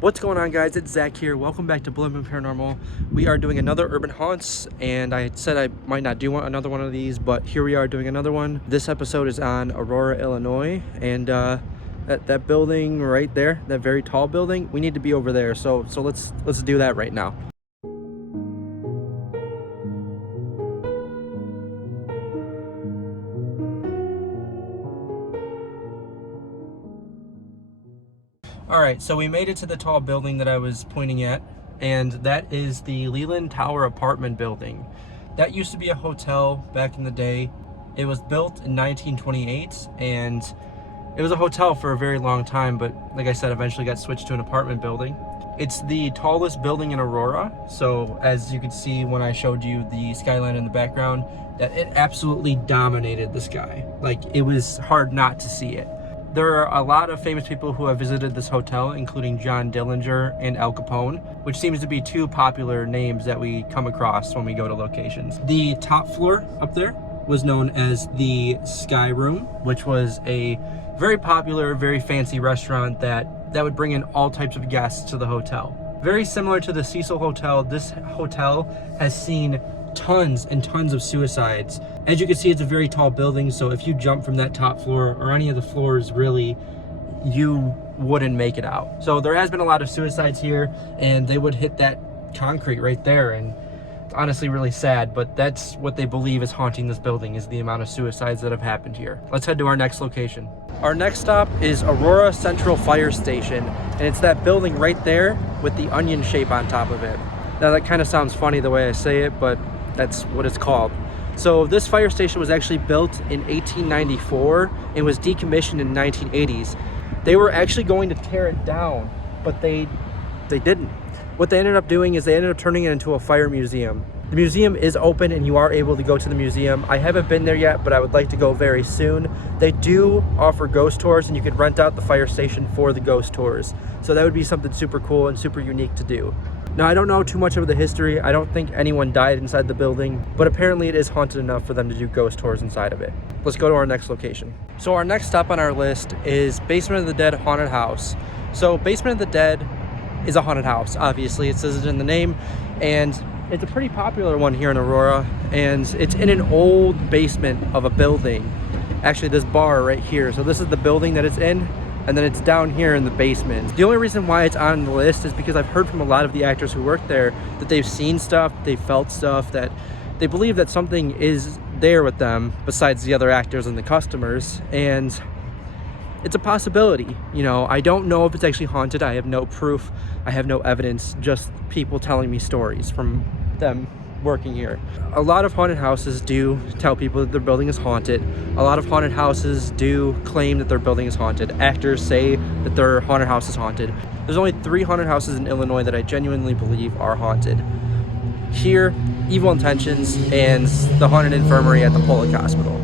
What's going on, guys? It's Zach here. Welcome back to Leland Paranormal. We are doing another urban haunts, and I said I might not do another one of these, but here we are doing another one. This episode is on Aurora, Illinois, and that building right there, that very tall building, we need to be over there. So let's do that right now. All right, so we made it to the tall building that I was pointing at, and that is the Leland Tower apartment building. That used to be a hotel back in the day. It was built in 1928, and it was a hotel for a very long time, but like I said, eventually got switched to an apartment building. It's the tallest building in Aurora, so as you can see when I showed you the skyline in the background, that it absolutely dominated the sky. Like, it was hard not to see it. There are a lot of famous people who have visited this hotel, including John Dillinger and Al Capone, which seems to be two popular names that we come across when we go to locations. The top floor up there was known as the Sky Room, which was a very popular, very fancy restaurant that would bring in all types of guests to the hotel. Very similar to the Cecil Hotel, this hotel has seen tons and tons of suicides. As you can see, it's a very tall building, so if you jump from that top floor or any of the floors, really, you wouldn't make it out. So there has been a lot of suicides here, and they would hit that concrete right there, and it's honestly really sad, but that's what they believe is haunting this building, is the amount of suicides that have happened here. Let's head to our next location. Our next stop is Aurora Central Fire Station, and it's that building right there with the onion shape on top of it. Now that kind of sounds funny the way I say it, but that's what it's called. So this fire station was actually built in 1894 and was decommissioned in the 1980s. They were actually going to tear it down, but they didn't. What they ended up doing is they ended up turning it into a fire museum. The museum is open and you are able to go to the museum. I haven't been there yet, but I would like to go very soon. They do offer ghost tours, and you could rent out the fire station for the ghost tours. So that would be something super cool and super unique to do. Now, I don't know too much of the history. I don't think anyone died inside the building, but apparently it is haunted enough for them to do ghost tours inside of it. Let's go to our next location. So our next stop on our list is Basement of the Dead Haunted House. So Basement of the Dead is a haunted house, obviously. It says it in the name, and it's a pretty popular one here in Aurora, and it's in an old basement of a building. Actually, this bar right here. So this is the building that it's in, and then it's down here in the basement. The only reason why it's on the list is because I've heard from a lot of the actors who work there that they've seen stuff, they've felt stuff, that they believe that something is there with them besides the other actors and the customers, and it's a possibility. You know, I don't know if it's actually haunted. I have no proof. I have no evidence, just people telling me stories from them working here. A lot of haunted houses do tell people that their building is haunted. A lot of haunted houses do claim that their building is haunted. Actors say that their haunted house is haunted. There's only 3 haunted houses in Illinois that I genuinely believe are haunted. Here, Evil Intentions, and the Haunted Infirmary at the Pollock Hospital.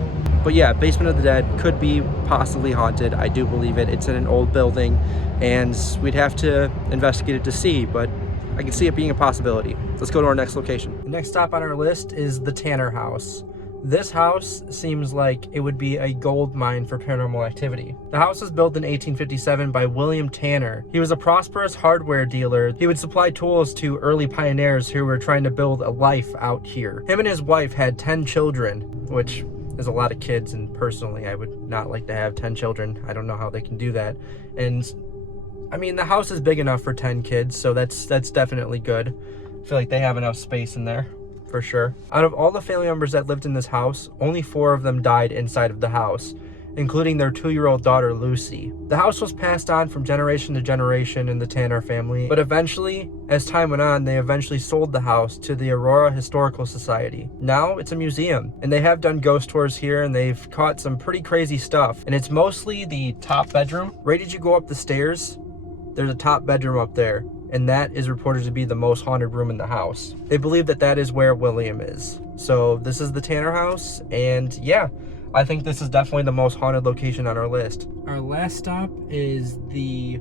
But yeah, Basement of the Dead could be possibly haunted. I do believe it. It's in an old building, and we'd have to investigate it to see, but I can see it being a possibility. Let's go to our next location. The next stop on our list is the Tanner House. This house seems like it would be a gold mine for paranormal activity. The house was built in 1857 by William Tanner. He was a prosperous hardware dealer. He would supply tools to early pioneers who were trying to build a life out here. Him and his wife had 10 children, which is a lot of kids, and personally I would not like to have 10 children. I don't know how they can do that. And I mean, the house is big enough for 10 kids, so that's definitely good. I feel like they have enough space in there, for sure. Out of all the family members that lived in this house, only 4 of them died inside of the house, including their 2-year-old daughter, Lucy. The house was passed on from generation to generation in the Tanner family, but eventually, as time went on, they eventually sold the house to the Aurora Historical Society. Now, it's a museum, and they have done ghost tours here, and they've caught some pretty crazy stuff, and it's mostly the top bedroom. Right as you go up the stairs, there's a top bedroom up there, and that is reported to be the most haunted room in the house. They believe that that is where William is. So this is the Tanner house, and yeah, I think this is definitely the most haunted location on our list. Our last stop is the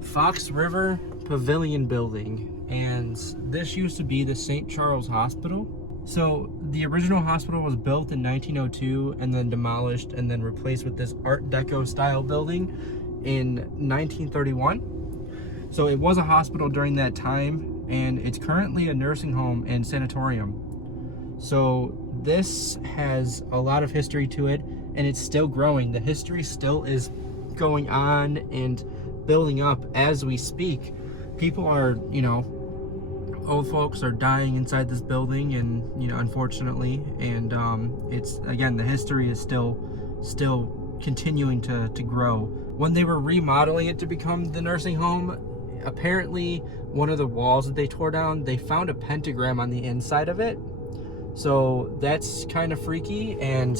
Fox River Pavilion building, and this used to be the St. Charles Hospital. So the original hospital was built in 1902 and then demolished and then replaced with this Art Deco style building in 1931. So it was a hospital during that time, and it's currently a nursing home and sanatorium. So this has a lot of history to it, and it's still growing. The history still is going on and building up as we speak. People are, old folks are dying inside this building, and unfortunately, and it's, again, the history is still continuing to grow. When they were remodeling it to become the nursing home, apparently one of the walls that they tore down, they found a pentagram on the inside of it. So that's kind of freaky, and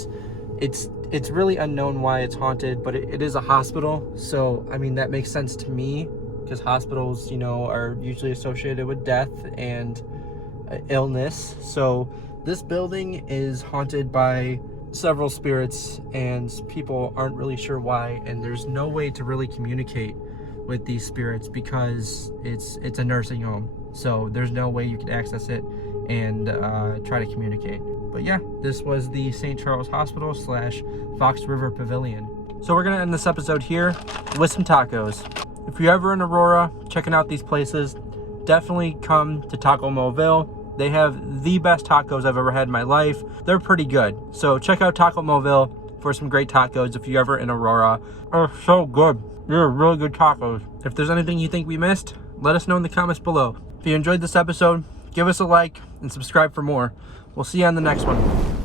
it's really unknown why it's haunted, but it is a hospital. So I mean, that makes sense to me, because hospitals, are usually associated with death and illness. So this building is haunted by several spirits, and people aren't really sure why, and there's no way to really communicate with these spirits because it's a nursing home. So there's no way you could access it and try to communicate. But yeah, this was the St. Charles Hospital / Fox River Pavilion. So we're gonna end this episode here with some tacos. If you're ever in Aurora checking out these places, definitely come to Taco Movil. They have the best tacos I've ever had in my life. They're pretty good. So check out Taco Movil for some great tacos if you're ever in Aurora. They're so good. They're really good tacos. If there's anything you think we missed, let us know in the comments below. If you enjoyed this episode, give us a like and subscribe for more. We'll see you on the next one.